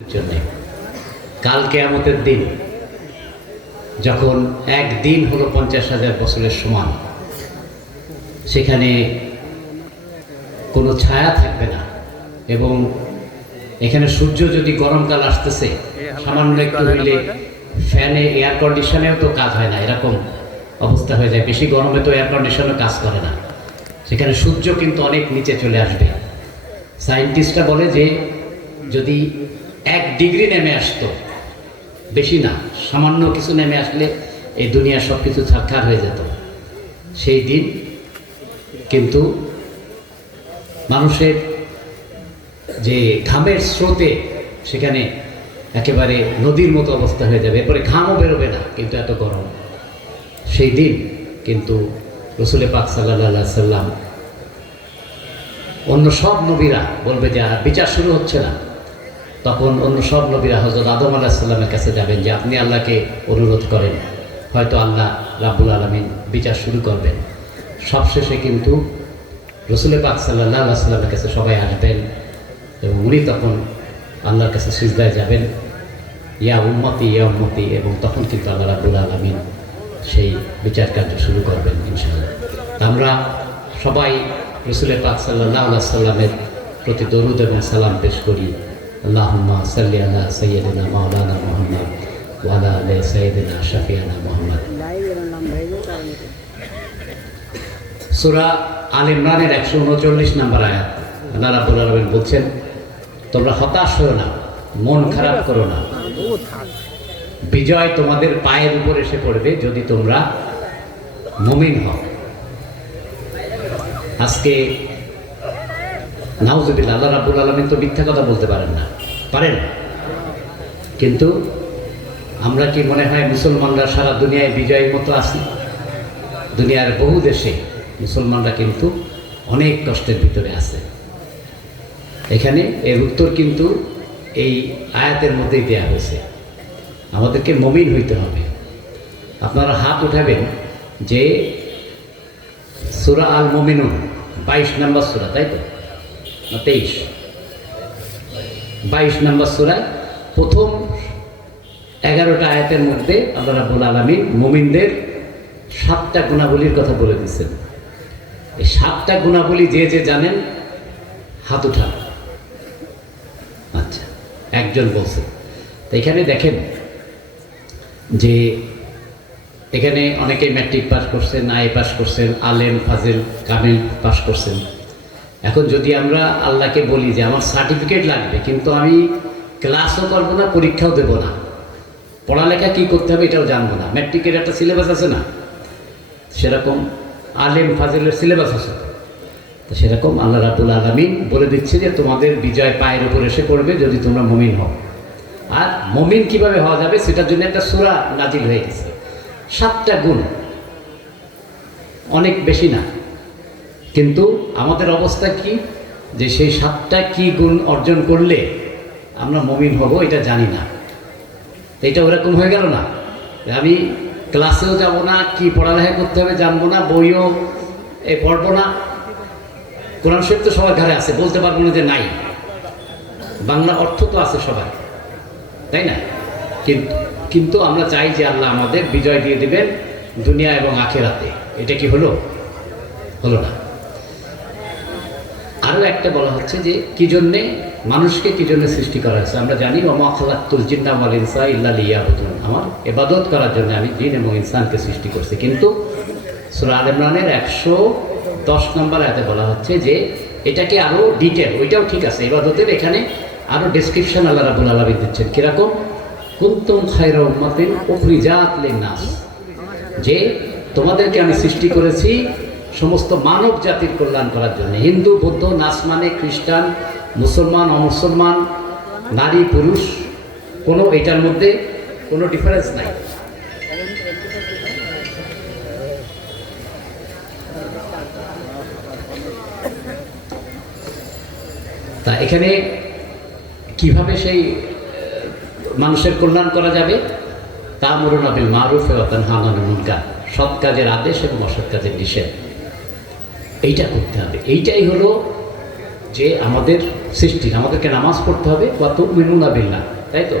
জন্যে কাল কিয়ামতের দিন যখন একদিন হলো 50,000 বছরের সমান, সেখানে কোনো ছায়া থাকবে না এবং এখানে সূর্য যদি গরমকাল আসতেছে সামান্য একটু হইলে ফ্যানে এয়ার কন্ডিশনেও তো কাজ হয় না, এরকম অবস্থা হয়ে যায়। বেশি গরমে তো এয়ার কন্ডিশনও কাজ করে না, সেখানে সূর্য কিন্তু অনেক নিচে চলে আসবে। সায়েন্টিস্টরা বলে যে যদি 1 ডিগ্রি নেমে আসতো, বেশি না, সামান্য কিছু নেমে আসলে এই দুনিয়া সব কিছু ছারখার হয়ে যেত। সেই দিন কিন্তু মানুষের যে ঘামের স্রোতে সেখানে একেবারে নদীর মতো অবস্থা হয়ে যাবে, এরপরে ঘামও বেরোবে না, কিন্তু এত গরম। সেই দিন কিন্তু রসুল পাক সাল্লাল্লাহু আলাইহি সাল্লাম অন্য সব নবীরা বলবে যে বিচার শুরু হচ্ছে না, তখন অন্য সব নবীরা হযরত আদম আলাইহিস সালামের কাছে যাবেন যে আপনি আল্লাহকে অনুরোধ করেন, হয়তো আল্লাহ রাব্বুল আলামিন বিচার শুরু করবেন। সবশেষে কিন্তু রসুল পাক সাল্লাল্লাহু আলাইহি সাল্লামের কাছে সবাই আসবেন এবং উনি তখন আল্লাহর কাছে সিজদায় যাবেন, ইয়া উম্মতি ইয়া উম্মতি, এবং তখন কিন্তু আল্লাহ রাব্বুল আলামিন সেই বিচার কার্য শুরু করবেন ইনশাআল্লাহ। আমরা সবাই রসুল পাক সাল্লাল্লাহু আলাইহি সাল্লামের প্রতি দরুদ এবং সালাম পেশ করি। আল্লাহুম্মা সাল্লি আলা সাইয়্যিদিনা মাওলানা মুহাম্মদ ওয়া আলা আলি সাইয়্যিদিনা শাফিয়ানা মুহাম্মদ। সূরা আল ইমরানের 139 নম্বর আয়াত, আল্লাহ রাব্বুল আলামিন বলছেন, তোমরা হতাশ হও না, মন খারাপ করো না, বিজয় তোমাদের পায়ের উপর এসে পড়বে যদি তোমরা মুমিন হও। আজকে নাউজুবিল্লাহ, আল্লাহ রাব্বুল আলামিন তো মিথ্যা কথা বলতে পারেন না, পারেন, কিন্তু আমরা কি মনে হয় মুসলমানরা সারা দুনিয়ায় বিজয়ের মতো আছি? দুনিয়ার বহু দেশে মুসলমানরা কিন্তু অনেক কষ্টের ভিতরে আছে। এখানে এর উত্তর কিন্তু এই আয়াতের মধ্যেই দেয়া হয়েছে, আমাদেরকে মুমিন হইতে হবে। আপনারা হাত উঠাবেন যে সূরা আল মুমিনুন 22 নম্বর সূরা, তাই তো না 23? 22 নম্বর সূরায় প্রথম 11টা আয়াতের মধ্যে আল্লাহ রাব্বুল আলামিন মুমিনদের 7টা গুণাবলীর কথা বলে দিচ্ছেন। এই 7টা গুণাবলী যে যে জানেন হাত উঠান। আচ্ছা, একজন বলছে। তো এখানে দেখেন যে এখানে অনেকে ম্যাট্রিক পাস করছেন, আই পাস করছেন, আলেম ফাজিল কামিল পাস করছেন। এখন যদি আমরা আল্লাহকে বলি যে আমার সার্টিফিকেট লাগবে, কিন্তু আমি ক্লাসও করবো না, পরীক্ষাও দেবো না, পড়ালেখা কি করতে হবে এটাও জানবো না, ম্যাট্রিকের একটা সিলেবাস আছে না, সেরকম আলেম ফাজিলের সিলেবাস আছে। তো সেরকম আল্লাহ রাব্বুল আলামিন বলে দিচ্ছে যে তোমাদের বিজয় পায়ের উপর এসে পড়বে যদি তোমরা মুমিন হও। আর মুমিন কিভাবে হওয়া যাবে সেটার জন্য একটা সূরা নাজিল হয়ে গেছে। 7টা গুণ, অনেক বেশি না, কিন্তু আমাদের অবস্থা কি যে সেই 7টা কি গুণ অর্জন করলে আমরা মুমিন হব এটা জানি না। এটা ওরকম হয়ে গেল না, আমি ক্লাসেও যাব না, কি পড়ালেখা করতে হবে জানবো না, বইও পড়বো না, কোরআন শরীফ তো সবার ঘরে আছে, বলতে পারবো না যে নাই, বাংলা অর্থ তো আছে সবার, তাই না? কিন্তু আমরা চাই যে আল্লাহ আমাদের বিজয় দিয়ে দিবেন দুনিয়া এবং আখিরাতে। এটা কি হলো? হলো না। আরও একটা বলা হচ্ছে যে কি জন্যে মানুষকে কি জন্য সৃষ্টি করা হয়েছে। আমরা জানি ওমা খালাকতুল জিন্না ওয়াল ইনসা ইল্লা লিয়াবুদুন, আমার ইবাদত করার জন্য আমি জিন এবং ইনসানকে সৃষ্টি করছি। কিন্তু সূরা আল ইমরানের 110 নম্বর আয়াতে বলা হচ্ছে যে এটাকে আরও ডিটেল, ওইটাও ঠিক আছে, ইবাদতের এখানে আরও ডেসক্রিপশন আল্লাহ রাব্বুল আলামিন দিচ্ছেন। কিরকম? কুনতুম খায়রা উম্মাতিন উখরিজাত লিন-নাস, যে তোমাদেরকে আমি সৃষ্টি করেছি সমস্ত মানব জাতির কল্যাণ করার জন্য। হিন্দু, বৌদ্ধ, নাসমানে, খ্রিস্টান, মুসলমান, অমুসলমান, নারী, পুরুষ, কোনো এটার মধ্যে কোনো ডিফারেন্স নাই। তা এখানে কিভাবে সেই মানুষের কল্যাণ করা যাবে? তা'মুরুনা বিল মা'রুফ ওয়া তানহাউনা আনিল মুনকার, সৎ কাজের আদেশ এবং অসৎ কাজের নিষেধ, এইটা করতে হবে। এইটাই হলো যে আমাদের 16 আমাদেরকে নামাজ পড়তে হবে, ওয়া তুমিনুনা বিল্লাহ, তাই তো?